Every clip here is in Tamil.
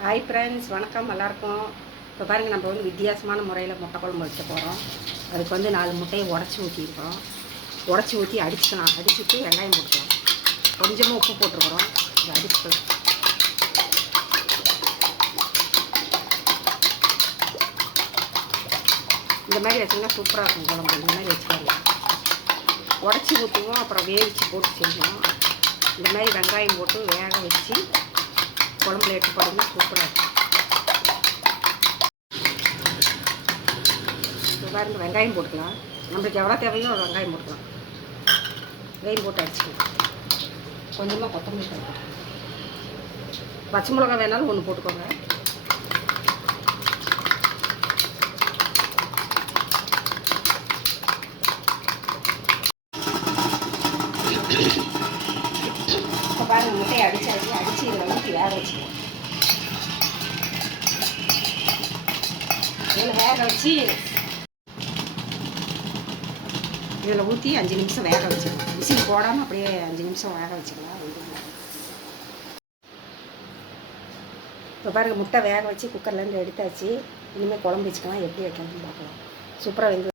ஹாய் ஃப்ரெண்ட்ஸ், வணக்கம். எல்லாருக்கும் இப்போ பாருங்கள், நம்ம வந்து வித்தியாசமான முறையில் முட்டை குழம்பு வைக்க போகிறோம். அதுக்கு வந்து 4 முட்டையை உடச்சி ஊற்றிருக்கிறோம். உடச்சி ஊற்றி அடிச்சுட்டு வெங்காயம் போட்டுக்கலாம். கொஞ்சமாக உப்பு போட்டுருக்குறோம். இதை அடிச்சுக்கலாம். இந்த மாதிரி வச்சிங்கன்னா சூப்பராக இருக்கும் குழம்பு. இந்த மாதிரி வச்சுக்காங்க. உடச்சி ஊற்றுவோம், அப்புறம் வேவிச்சு போட்டு செய்வோம். இந்த மாதிரி வெங்காயம் போட்டு வேக வச்சு குழம்புல எடுத்து போடுங்க, சூப்பராக இருக்கும். பாருங்கள், வெங்காயம் போட்டுக்கலாம். நம்மளுக்கு எவ்வளோ தேவையோ வெங்காயம் போட்டுக்கலாம். வெங்காயம் போட்டு அடிச்சுக்கலாம். கொஞ்சமாக கொத்தமல்லி தழை, பச்சை மிளகாய் வேணாலும் ஒன்று போட்டுக்கோங்க. இப்போ பாருங்கள், முட்டையை அடித்து இதில் ஊற்றி வேக வச்சுக்கலாம். இதில் வேக வச்சு இதில் ஊற்றி 5 நிமிஷம் வேக வச்சுக்கலாம். விசில் போடாமல் அப்படியே 5 நிமிஷம் வேக வச்சுக்கலாம். இப்போ பாருங்கள், முட்டை வேக வச்சு குக்கர்லேருந்து எடுத்தாச்சு. இனிமேல் குழம்பு வச்சுக்கலாம். எப்படி வைக்கணும்னு பார்க்கலாம். சூப்பராக வெந்து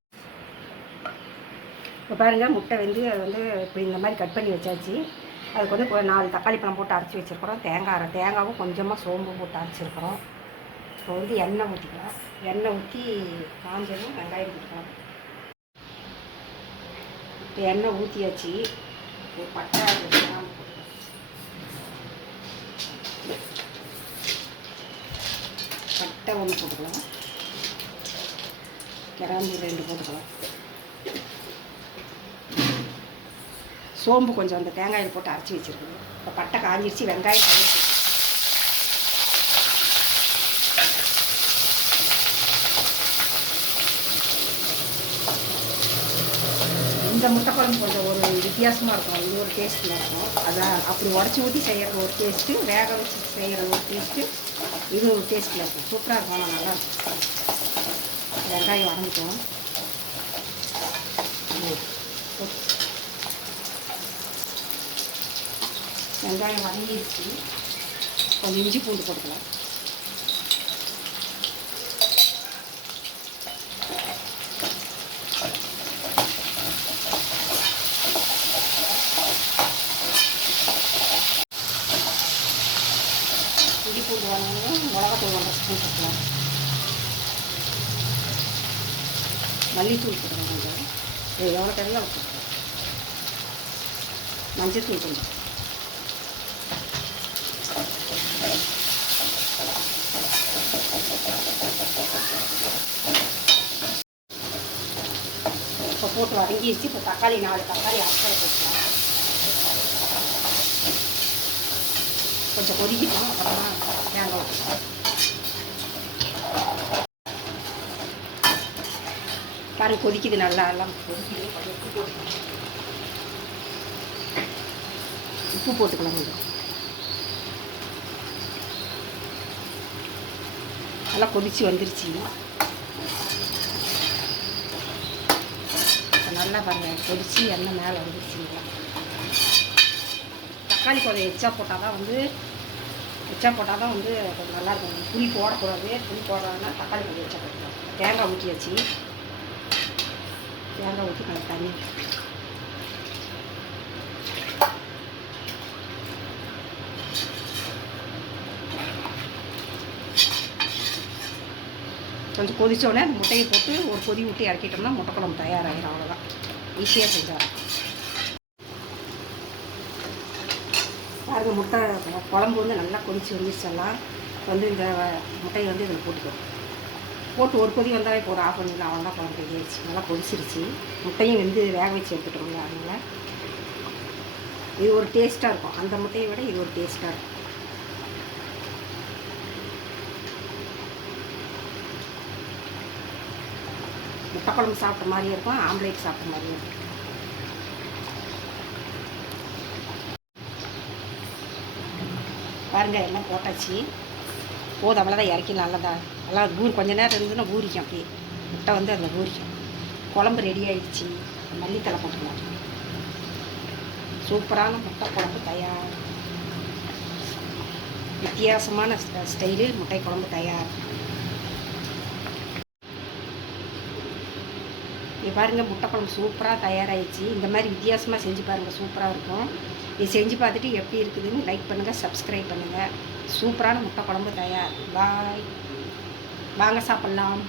இப்போ பாருங்கள், முட்டை வெந்து அது வந்து இப்படி இந்த மாதிரி கட் பண்ணி வச்சாச்சு. அதுக்கு வந்து 4 தக்காளி பழம் போட்டு அரைச்சி வச்சுருக்கிறோம். தேங்காவும் கொஞ்சமாக சோம்பு போட்டு அரைச்சிருக்கிறோம். இப்போ வந்து எண்ணெய் ஊற்றிக்கலாம். எண்ணெய் ஊற்றி காஞ்சதும் வெங்காயம் போட்டுக்கலாம். இப்போ எண்ணெய் ஊற்றியாச்சு. ஒரு பட்டை போட்டுக்கலாம். பட்டை 1 போட்டுக்கலாம். கிராம்பு 2 போட்டுக்கலாம். சோம்பு கொஞ்சம் அந்த தேங்காயில் போட்டு அரைச்சி வச்சுருக்கோம். இப்போ பட்டை காஞ்சிருச்சு. வெங்காயம் கழுவி இந்த முட்டை குழம்பு கொஞ்சம் ஒரு வித்தியாசமாக இருக்கும். இது ஒரு டேஸ்ட்டில் இருக்கும். அதான் அப்படி உடச்சி ஊற்றி செய்கிறது ஒரு டேஸ்ட்டு, வேக வச்சு செய்கிறது ஒரு டேஸ்ட்டு, இது ஒரு டேஸ்ட்டில் இருக்கும். சூப்பராக இருக்கும். ஆனால் நல்லாயிருக்கும். வெங்காயம் வதங்கிட்டோம். வெங்காயம் வதங்கிடுச்சு. கொஞ்சம் இஞ்சி பூண்டு போட்டுக்கலாம். இஞ்சி பூண்டு வாங்கினோம். மிளகாத்தூள் 1 ஸ்பூன் போட்டுக்கலாம். மல்லித்தூள் போட்டுக்கலாம். கொஞ்சம் எவ்வளோ தேவையோ போட்டுக்கலாம். மஞ்சத்தூள் கொஞ்சம். இப்போ போட்டு வதங்கிடுச்சு. இப்போ தக்காளி 4 தக்காளி அரைச்சி போட்டுக்கலாம். கொஞ்சம் கொதிக்கணும். அப்புறமா தேங்காய் ஊற்றலாம். பாருங்கள், கொதிக்குது. நல்லா எல்லாம் கொதிக்குது. கொஞ்சம் உப்பு போட்டுக்கலாம். உப்பு போட்டுக்கலாம். கொஞ்சம் நல்லா கொதித்து வந்துருச்சு. நல்லா பாருங்கள், கொதித்து எண்ணெய் மேலே வந்துருச்சுங்களா. தக்காளி கொஞ்சம் எச்சா போட்டால் தான் வந்து கொஞ்சம் நல்லாயிருக்கும். புளி போடக்கூடாது. புளி போடுறதுனா தக்காளி கொஞ்சம் எச்சா போட்டுக்கலாம். தேங்காய் ஊற்றியாச்சு. தேங்காய் ஊற்றி கொஞ்சம் தண்ணி கொஞ்சம் கொதித்தோடனே முட்டையை போட்டு ஒரு கொதி ஊட்டி இறக்கிட்டோம்னா முட்டை குழம்பு தயாராகிடும். அவ்வளோதான். ஈஸியாக செஞ்சால் பாருங்கள், முட்டை குழம்பு வந்து நல்லா கொதித்து வந்துருச்செல்லாம் வந்து இந்த முட்டையை வந்து இதில் போட்டு ஒரு கொதி வந்தாலே போதும். ஆஃப் பண்ணிடலாம். அவ்வளோதான். குழம்பு ரெடியாகிடுச்சு. நல்லா கொதிச்சிருச்சு. முட்டையும் வந்து வேக வச்சு எடுத்துட்டோம்ல, அதனால் இது ஒரு டேஸ்ட்டாக இருக்கும். அந்த முட்டையை விட இது ஒரு டேஸ்ட்டாக இருக்கும். முட்டை குழம்பு சாப்பிட்ட மாதிரியும் இருக்கும், ஆம்லேட் சாப்பிட்ட மாதிரியும் இருக்கும். பாருங்கள், எல்லாம் போட்டாச்சு. போதும், அவ்வளோதான். இறக்கிலாம். நல்லதா நல்லா கொஞ்சம் நேரம் இருந்ததுன்னா ஊறிக்கும். அப்படியே முட்டை வந்து அதில் ஊறிக்கும். குழம்பு ரெடி ஆகிடுச்சு. மல்லித்தலை போட்டுக்கலாம். சூப்பரான முட்டை குழம்பு தயார். வித்தியாசமான ஸ்டைலில் முட்டை குழம்பு தயார். இங்கே பாருங்கள், முட்டை குழம்பு சூப்பராக தயாராகிடுச்சு. இந்த மாதிரி வித்தியாசமாக செஞ்சு பாருங்கள், சூப்பராக இருக்கும். இது செஞ்சு பார்த்துட்டு எப்படி இருக்குதுன்னு லைக் பண்ணுங்கள், சப்ஸ்கிரைப் பண்ணுங்கள். சூப்பரான முட்டை குழம்பு தயார். பாய். வாங்க சாப்பிட்லாம்.